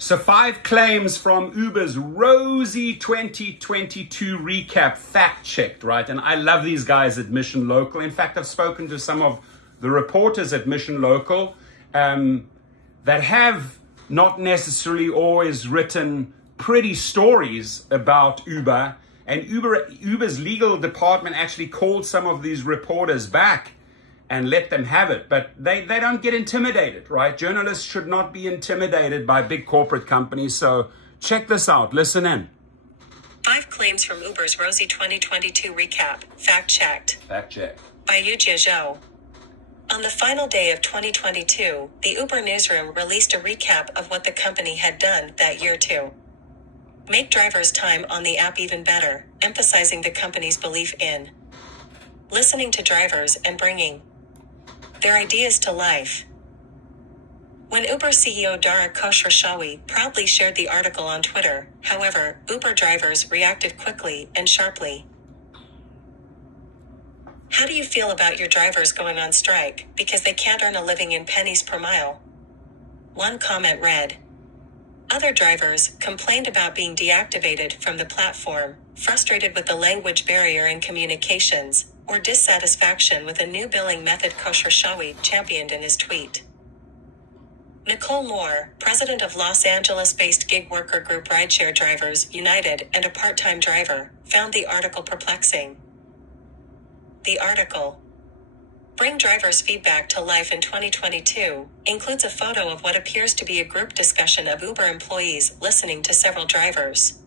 So 5 claims from Uber's rosy 2022 recap, fact-checked, right? And I love these guys at Mission Local. In fact, I've spoken to some of the reporters at Mission Local that have not necessarily always written pretty stories about Uber. And Uber's legal department actually called some of these reporters back and let them have it. But they don't get intimidated, right? Journalists should not be intimidated by big corporate companies. So check this out. Listen in. 5 claims from Uber's rosy 2022 recap. Fact-checked. Fact-checked. By Yujia Zhou. On the final day of 2022, the Uber newsroom released a recap of what the company had done that year to make drivers' time on the app even better, emphasizing the company's belief in listening to drivers and bringing their ideas to life. When Uber CEO Dara Khosrowshahi proudly shared the article on Twitter, however, Uber drivers reacted quickly and sharply. How do you feel about your drivers going on strike because they can't earn a living in pennies per mile? One comment read, other drivers complained about being deactivated from the platform, frustrated with the language barrier in communications, or dissatisfaction with a new billing method Khosrowshahi championed in his tweet. Nicole Moore, president of Los Angeles-based gig worker group Rideshare Drivers United and a part-time driver, found the article perplexing. The article, Bring Drivers' Feedback to Life in 2022, includes a photo of what appears to be a group discussion of Uber employees listening to several drivers.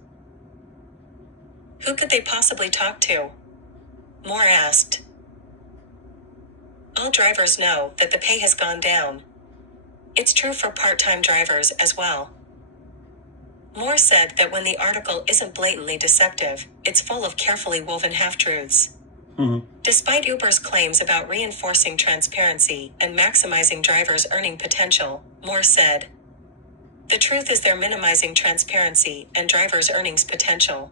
Who could they possibly talk to? Moore asked. All drivers know that the pay has gone down. It's true for part-time drivers as well. Moore said that when the article isn't blatantly deceptive, it's full of carefully woven half-truths. Despite Uber's claims about reinforcing transparency and maximizing drivers' earning potential, Moore said, the truth is they're minimizing transparency and drivers' earnings potential.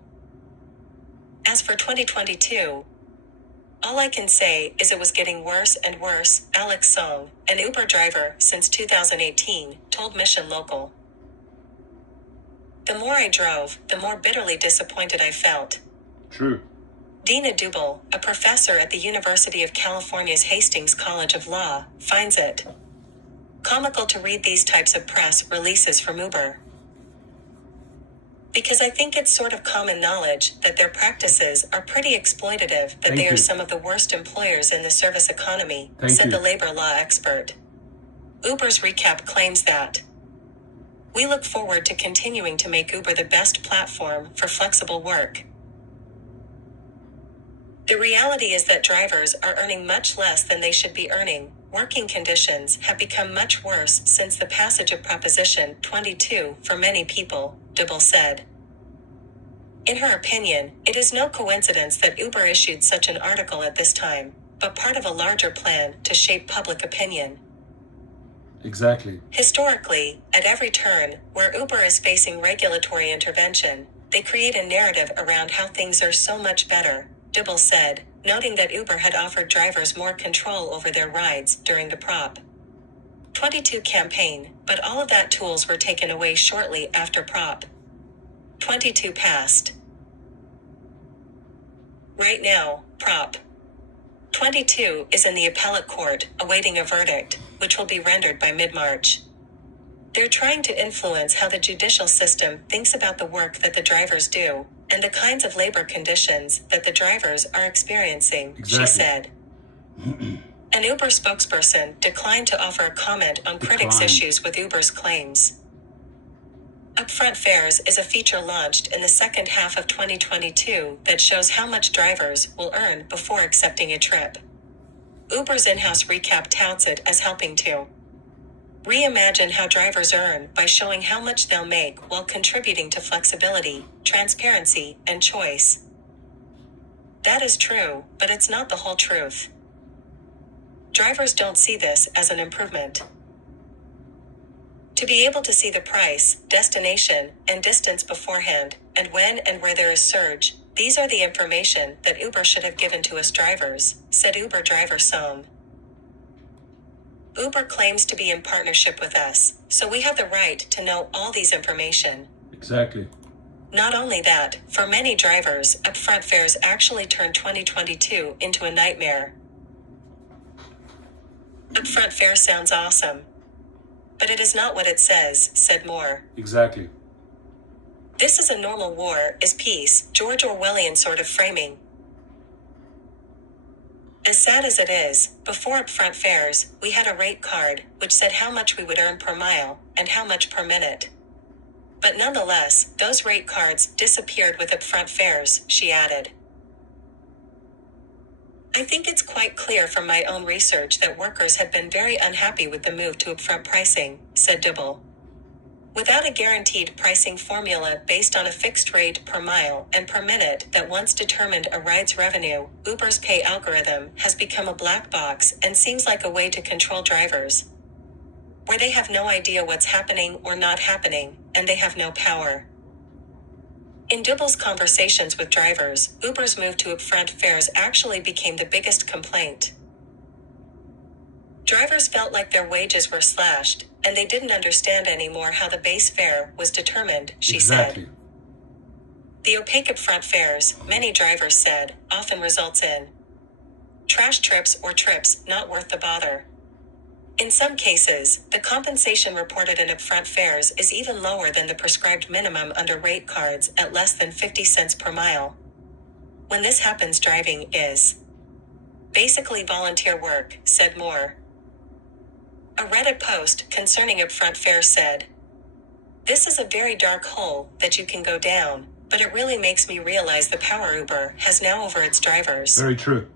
As for 2022, all I can say is it was getting worse and worse, Alex Song, an Uber driver since 2018, told Mission Local. The more I drove, the more bitterly disappointed I felt. True. Dina Dubel, a professor at the University of California's Hastings College of Law, finds it comical to read these types of press releases from Uber. Because I think it's sort of common knowledge that their practices are pretty exploitative, that they are some of the worst employers in the service economy, said the labor law expert. Uber's recap claims that we look forward to continuing to make Uber the best platform for flexible work. The reality is that drivers are earning much less than they should be earning. Working conditions have become much worse since the passage of Proposition 22 for many people, Dubel said. In her opinion, it is no coincidence that Uber issued such an article at this time, but part of a larger plan to shape public opinion. Exactly. Historically, at every turn, where Uber is facing regulatory intervention, they create a narrative around how things are so much better, Dubel said, noting that Uber had offered drivers more control over their rides during the Prop 22 campaign, but all of that tools were taken away shortly after Prop 22 passed. Right now, Prop 22 is in the appellate court, awaiting a verdict, which will be rendered by mid-March. They're trying to influence how the judicial system thinks about the work that the drivers do, and the kinds of labor conditions that the drivers are experiencing, she said. An Uber spokesperson declined to offer a comment on critics' issues with Uber's claims. Upfront Fares is a feature launched in the second half of 2022 that shows how much drivers will earn before accepting a trip. Uber's in-house recap touts it as helping to reimagine how drivers earn by showing how much they'll make while contributing to flexibility, transparency, and choice. That is true, but it's not the whole truth. Drivers don't see this as an improvement. To be able to see the price, destination, and distance beforehand, and when and where there is surge, these are the information that Uber should have given to us drivers, said Uber driver Song. Uber claims to be in partnership with us, so we have the right to know all these information. Exactly. Not only that, for many drivers, upfront fares actually turned 2022 into a nightmare. Upfront fare sounds awesome, but it is not what it says, said Moore. Exactly. This is a normal war is peace, George Orwellian sort of framing. As sad as it is, before upfront fares, we had a rate card, which said how much we would earn per mile, and how much per minute. But nonetheless, those rate cards disappeared with upfront fares, she added. I think it's quite clear from my own research that workers had been very unhappy with the move to upfront pricing, said Dibble. Without a guaranteed pricing formula based on a fixed rate per mile and per minute that once determined a ride's revenue, Uber's pay algorithm has become a black box and seems like a way to control drivers, where they have no idea what's happening or not happening, and they have no power. In Dibble's conversations with drivers, Uber's move to upfront fares actually became the biggest complaint. Drivers felt like their wages were slashed, and they didn't understand anymore how the base fare was determined, she said. The opaque upfront fares, many drivers said, often results in trash trips or trips not worth the bother. In some cases, the compensation reported in upfront fares is even lower than the prescribed minimum under rate cards at less than 50 cents per mile. When this happens, driving is basically volunteer work, said Moore. A Reddit post concerning upfront fares said, "This is a very dark hole that you can go down, but it really makes me realize the power Uber has now over its drivers." Very true.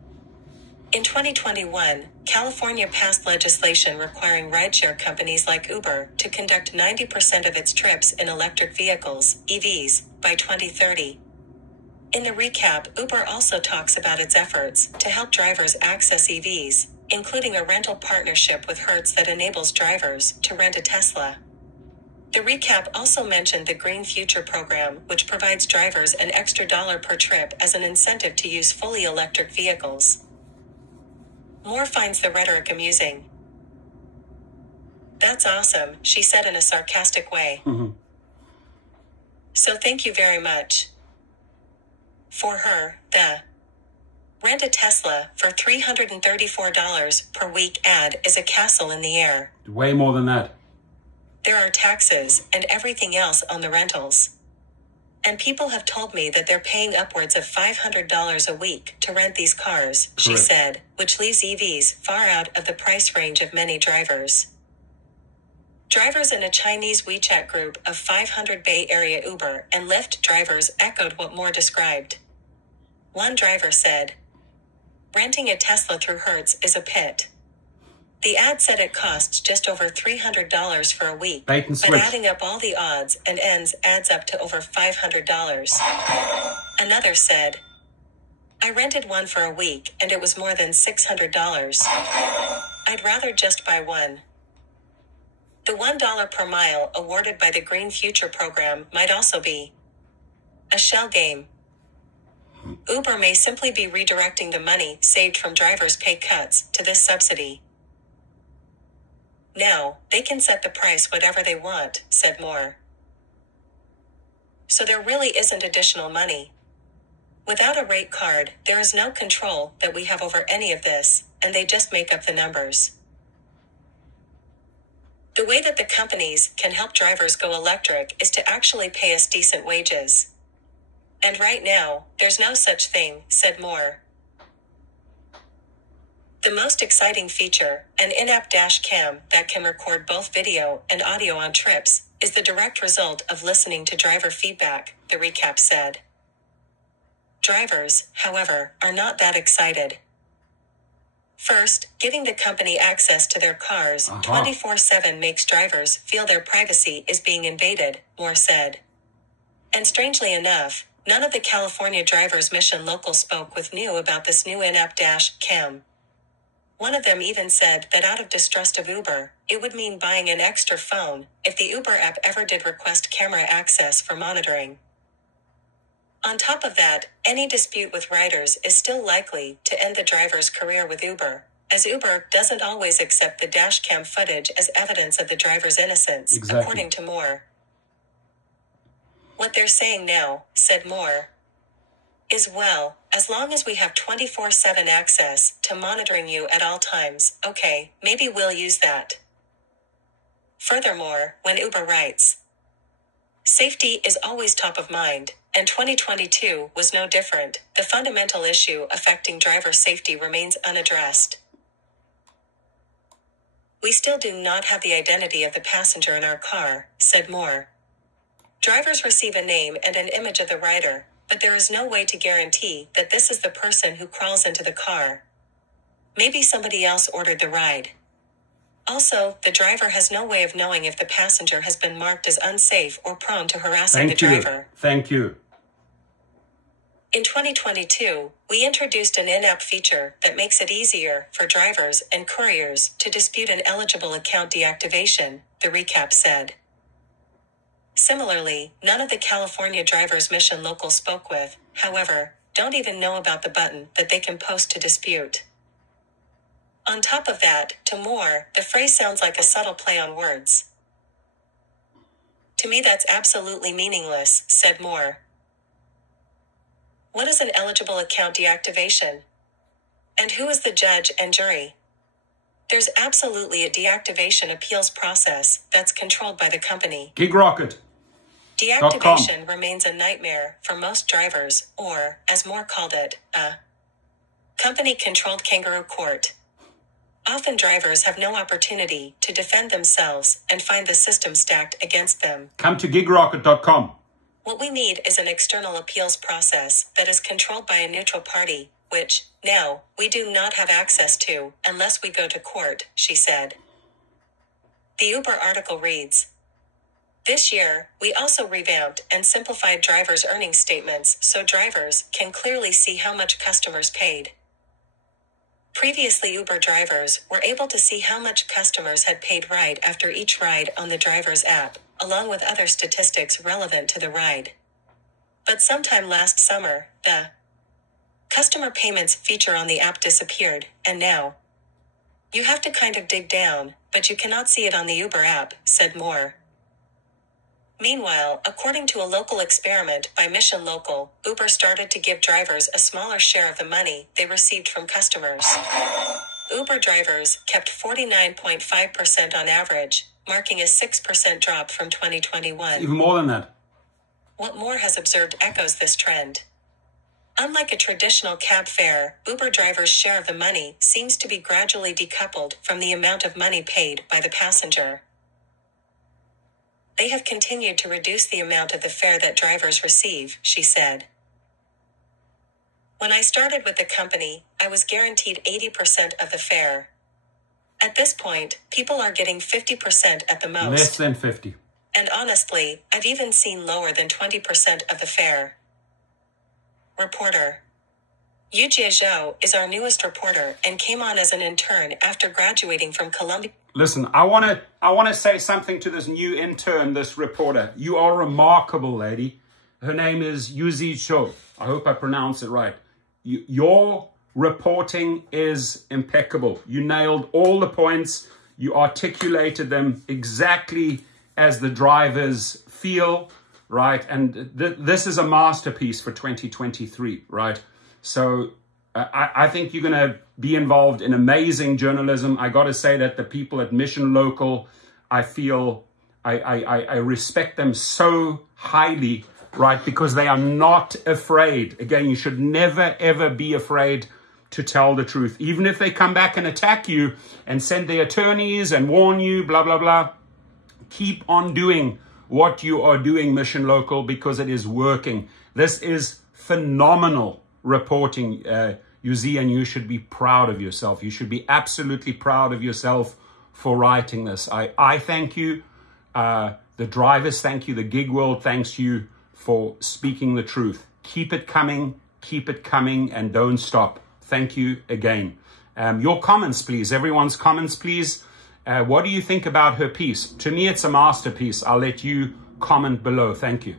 In 2021, California passed legislation requiring rideshare companies like Uber to conduct 90% of its trips in electric vehicles, EVs, by 2030. In the recap, Uber also talks about its efforts to help drivers access EVs, including a rental partnership with Hertz that enables drivers to rent a Tesla. The recap also mentioned the Green Future program, which provides drivers an extra $1 per trip as an incentive to use fully electric vehicles. Moore finds the rhetoric amusing. "That's awesome," she said in a sarcastic way. "So thank you very much." For her, the "Rent a Tesla for $334 per week" ad is a castle in the air. Way more than that. There are taxes and everything else on the rentals. And people have told me that they're paying upwards of $500 a week to rent these cars, she said, which leaves EVs far out of the price range of many drivers. Drivers in a Chinese WeChat group of 500 Bay Area Uber and Lyft drivers echoed what Moore described. One driver said, "Renting a Tesla through Hertz is a pit." The ad said it costs just over $300 for a week, but adding up all the odds and ends adds up to over $500. Another said, "I rented one for a week and it was more than $600. I'd rather just buy one." The $1 per mile awarded by the Green Future program might also be a shell game. Uber may simply be redirecting the money saved from drivers' pay cuts to this subsidy. Now, they can set the price whatever they want, said Moore. So there really isn't additional money. Without a rate card, there is no control that we have over any of this, and they just make up the numbers. The way that the companies can help drivers go electric is to actually pay us decent wages. And right now, there's no such thing, said Moore. The most exciting feature, an in-app dash cam that can record both video and audio on trips, is the direct result of listening to driver feedback, the recap said. Drivers, however, are not that excited. First, giving the company access to their cars 24/7 makes drivers feel their privacy is being invaded, Moore said. And strangely enough, none of the California drivers Mission Local spoke with knew about this new in-app dash cam. One of them even said that out of distrust of Uber, it would mean buying an extra phone if the Uber app ever did request camera access for monitoring. On top of that, any dispute with riders is still likely to end the driver's career with Uber, as Uber doesn't always accept the dashcam footage as evidence of the driver's innocence, Exactly. according to Moore. What they're saying now, said Moore, is, well, as long as we have 24/7 access to monitoring you at all times, okay, maybe we'll use that. Furthermore, when Uber writes, safety is always top of mind, and 2022 was no different, the fundamental issue affecting driver safety remains unaddressed. We still do not have the identity of the passenger in our car, said Moore. Drivers receive a name and an image of the rider, but there is no way to guarantee that this is the person who crawls into the car. Maybe somebody else ordered the ride. Also, the driver has no way of knowing if the passenger has been marked as unsafe or prone to harassing the driver. Thank you. In 2022, we introduced an in-app feature that makes it easier for drivers and couriers to dispute an eligible account deactivation, the recap said. Similarly, none of the California drivers Mission Local spoke with, however, don't even know about the button that they can post to dispute. On top of that, to Moore, the phrase sounds like a subtle play on words. To me, that's absolutely meaningless, said Moore. What is an eligible account deactivation? And who is the judge and jury? There's absolutely a deactivation appeals process that's controlled by the company. GigRocket. Deactivation remains a nightmare for most drivers, or, as Moore called it, a company-controlled kangaroo court. Often drivers have no opportunity to defend themselves and find the system stacked against them. Come to gigrocket.com. What we need is an external appeals process that is controlled by a neutral party, which, now, we do not have access to unless we go to court, she said. The Uber article reads, this year, we also revamped and simplified drivers' earnings statements so drivers can clearly see how much customers paid. Previously, Uber drivers were able to see how much customers had paid right after each ride on the driver's app, along with other statistics relevant to the ride. But sometime last summer, the customer payments feature on the app disappeared, and now you have to kind of dig down, but you cannot see it on the Uber app, said Moore. Meanwhile, according to a local experiment by Mission Local, Uber started to give drivers a smaller share of the money they received from customers. Uber drivers kept 49.5% on average, marking a 6% drop from 2021. Even more than that. What Moore has observed echoes this trend. Unlike a traditional cab fare, Uber drivers' share of the money seems to be gradually decoupled from the amount of money paid by the passenger. They have continued to reduce the amount of the fare that drivers receive, she said. When I started with the company, I was guaranteed 80% of the fare. At this point, people are getting 50% at the most. Less than 50. And honestly, I've even seen lower than 20% of the fare. Reporter. Yu Jie Zhou is our newest reporter and came on as an intern after graduating from Columbia. Listen, I want to say something to this new intern, this reporter. You are remarkable, lady. Her name is Yu Jie Zhou. I hope I pronounce it right. Your reporting is impeccable. You nailed all the points. You articulated them exactly as the drivers feel, right? And this is a masterpiece for 2023, right? So I think you're going to be involved in amazing journalism. I got to say that the people at Mission Local, I feel I respect them so highly, right? Because they are not afraid. Again, you should never, ever be afraid to tell the truth. Even if they come back and attack you and send their attorneys and warn you, blah, blah, blah. Keep on doing what you are doing, Mission Local, because it is working. This is phenomenal reporting, Uzi, and you should be proud of yourself. You should be absolutely proud of yourself for writing this. I thank you. The drivers thank you. The gig world thanks you for speaking the truth. Keep it coming, and don't stop. Thank you again. Your comments, please. Everyone's comments, please. What do you think about her piece? To me, it's a masterpiece. I'll let you comment below. Thank you.